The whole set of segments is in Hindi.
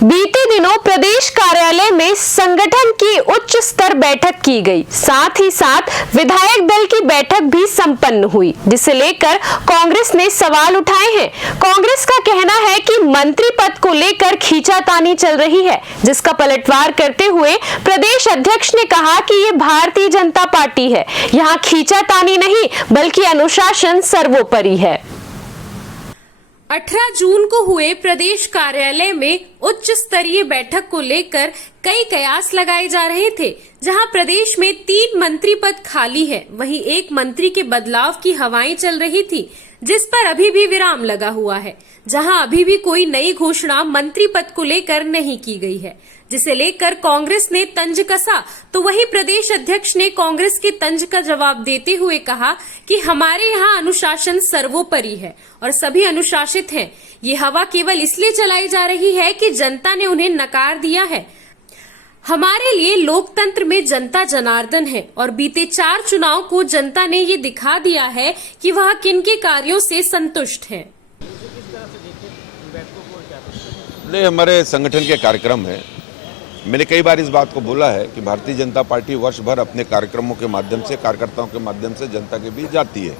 बीते दिनों प्रदेश कार्यालय में संगठन की उच्च स्तर बैठक की गई। साथ ही साथ विधायक दल की बैठक भी संपन्न हुई, जिसे लेकर कांग्रेस ने सवाल उठाए हैं। कांग्रेस का कहना है कि मंत्री पद को लेकर खींचातानी चल रही है, जिसका पलटवार करते हुए प्रदेश अध्यक्ष ने कहा कि ये भारतीय जनता पार्टी है, यहाँ खींचातानी नहीं बल्कि अनुशासन सर्वोपरि है। 18 जून को हुए प्रदेश कार्यालय में उच्च स्तरीय बैठक को लेकर कई कयास लगाए जा रहे थे। जहां प्रदेश में 3 मंत्री पद खाली है, वहीं एक मंत्री के बदलाव की हवाएं चल रही थी, जिस पर अभी भी विराम लगा हुआ है। जहां अभी भी कोई नई घोषणा मंत्री पद को लेकर नहीं की गई है, जिसे लेकर कांग्रेस ने तंज कसा, तो वहीं प्रदेश अध्यक्ष ने कांग्रेस के तंज का जवाब देते हुए कहा कि हमारे यहाँ अनुशासन सर्वोपरि है और सभी अनुशासित हैं। ये हवा केवल इसलिए चलाई जा रही है कि जनता ने उन्हें नकार दिया है। हमारे लिए लोकतंत्र में जनता जनार्दन है और बीते 4 चुनाव को जनता ने ये दिखा दिया है कि वह किनके कार्यों से संतुष्ट है। नहीं, हमारे संगठन के कार्यक्रम है। मैंने कई बार इस बात को बोला है कि भारतीय जनता पार्टी वर्ष भर अपने कार्यक्रमों के माध्यम से, कार्यकर्ताओं के माध्यम से जनता के बीच जाती है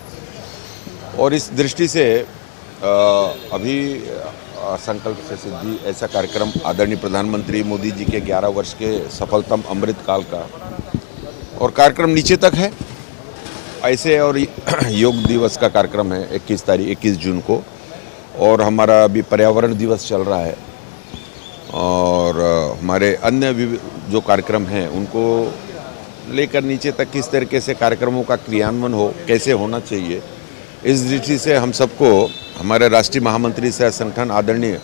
और इस दृष्टि से अभी संकल्प से सिद्धि ऐसा कार्यक्रम आदरणीय प्रधानमंत्री मोदी जी के 11 वर्ष के सफलतम अमृत काल का और कार्यक्रम नीचे तक है ऐसे, और योग दिवस का कार्यक्रम है 21 जून को, और हमारा अभी पर्यावरण दिवस चल रहा है और हमारे अन्य जो कार्यक्रम हैं उनको लेकर नीचे तक किस तरीके से कार्यक्रमों का क्रियान्वयन हो, कैसे होना चाहिए, इस दृष्टि से हम सबको हमारे राष्ट्रीय महामंत्री सह संगठन आदरणीय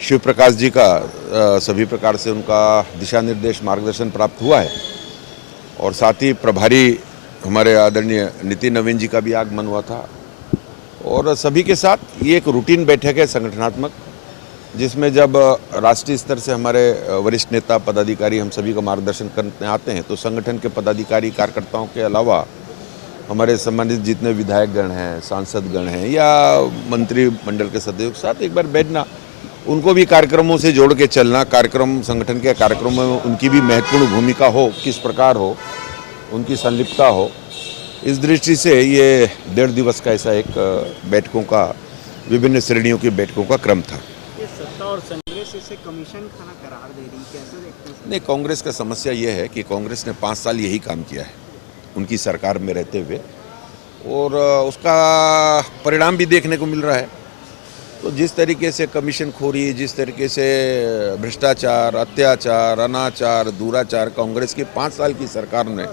शिव प्रकाश जी का सभी प्रकार से उनका दिशा निर्देश मार्गदर्शन प्राप्त हुआ है और साथ ही प्रभारी हमारे आदरणीय नितिन नवीन जी का भी आगमन हुआ था और सभी के साथ ये एक रूटीन बैठक है संगठनात्मक, जिसमें जब राष्ट्रीय स्तर से हमारे वरिष्ठ नेता पदाधिकारी हम सभी का मार्गदर्शन करने आते हैं तो संगठन के पदाधिकारी कार्यकर्ताओं के अलावा हमारे संबंधित जितने विधायकगण हैं, सांसदगण हैं या मंत्रिमंडल के सदस्यों के साथ एक बार बैठना, उनको भी कार्यक्रमों से जोड़ के चलना, कार्यक्रम संगठन के कार्यक्रमों में उनकी भी महत्वपूर्ण भूमिका हो, किस प्रकार हो, उनकी संलिप्तता हो, इस दृष्टि से ये 1.5 दिवस का ऐसा एक बैठकों का, विभिन्न श्रेणियों की बैठकों का क्रम था। सत्ता और कांग्रेस इसे कमीशन खाना करार दे रही, कैसे देखते हैं? नहीं, कांग्रेस का समस्या ये है कि कांग्रेस ने 5 साल यही काम किया है उनकी सरकार में रहते हुए और उसका परिणाम भी देखने को मिल रहा है। तो जिस तरीके से कमीशन खोरी, जिस तरीके से भ्रष्टाचार, अत्याचार, अनाचार, दुराचार कांग्रेस की 5 साल की सरकार ने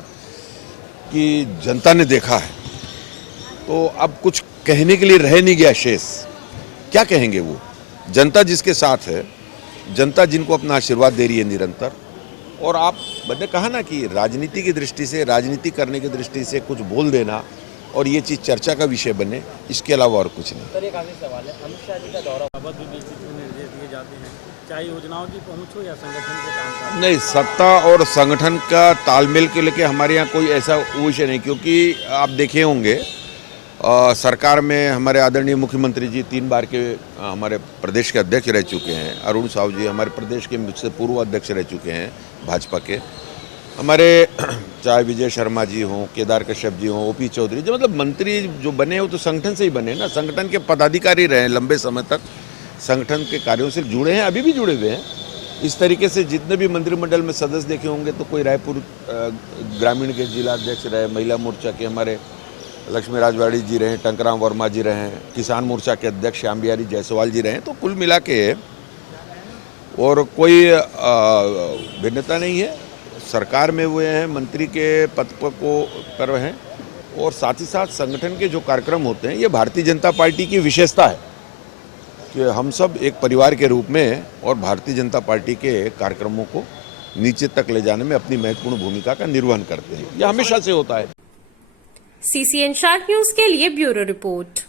कि जनता ने देखा है, तो अब कुछ कहने के लिए रह नहीं गया शेष। क्या कहेंगे वो? जनता जिसके साथ है, जनता जिनको अपना आशीर्वाद दे रही है निरंतर, और आप मैंने कहा ना कि राजनीति की दृष्टि से, राजनीति करने की दृष्टि से कुछ बोल देना और ये चीज़ चर्चा का विषय बने, इसके अलावा और कुछ नहीं। सर, एक आखिरी सवाल है, अमित शाह जी का दौरा भी निर्देश दिए जाते हैं, चाहे योजनाओं की पहुंच हो या संगठन के काम? नहीं, सत्ता और संगठन का तालमेल के लेके हमारे यहाँ कोई ऐसा विषय नहीं, क्योंकि आप देखे होंगे सरकार में हमारे आदरणीय मुख्यमंत्री जी 3 बार के हमारे प्रदेश के अध्यक्ष रह चुके हैं। अरुण साहू जी हमारे प्रदेश के मुझसे पूर्व अध्यक्ष रह चुके हैं भाजपा के। हमारे चाहे विजय शर्मा जी हों, केदार कश्यप जी हों, ओपी चौधरी, जो मतलब मंत्री जो बने हो तो संगठन से ही बने ना, संगठन के पदाधिकारी रहे लंबे समय तक, संगठन के कार्यों से जुड़े हैं, अभी भी जुड़े हुए हैं। इस तरीके से जितने भी मंत्रिमंडल में सदस्य देखे होंगे तो कोई रायपुर ग्रामीण के जिला अध्यक्ष रहे, महिला मोर्चा के हमारे लक्ष्मी राजवाड़ी जी रहे, टंकराम वर्मा जी रहे, किसान मोर्चा के अध्यक्ष श्याम बिहारी जायसवाल जी रहे, तो कुल मिला के और कोई भिन्नता नहीं है। सरकार में हुए हैं, मंत्री के पद पर हैं और साथ ही साथ संगठन के जो कार्यक्रम होते हैं, ये भारतीय जनता पार्टी की विशेषता है कि हम सब एक परिवार के रूप में और भारतीय जनता पार्टी के कार्यक्रमों को नीचे तक ले जाने में अपनी महत्वपूर्ण भूमिका का निर्वहन करते हैं। यह हमेशा से होता है। CCN शार्क न्यूज के लिए ब्यूरो रिपोर्ट।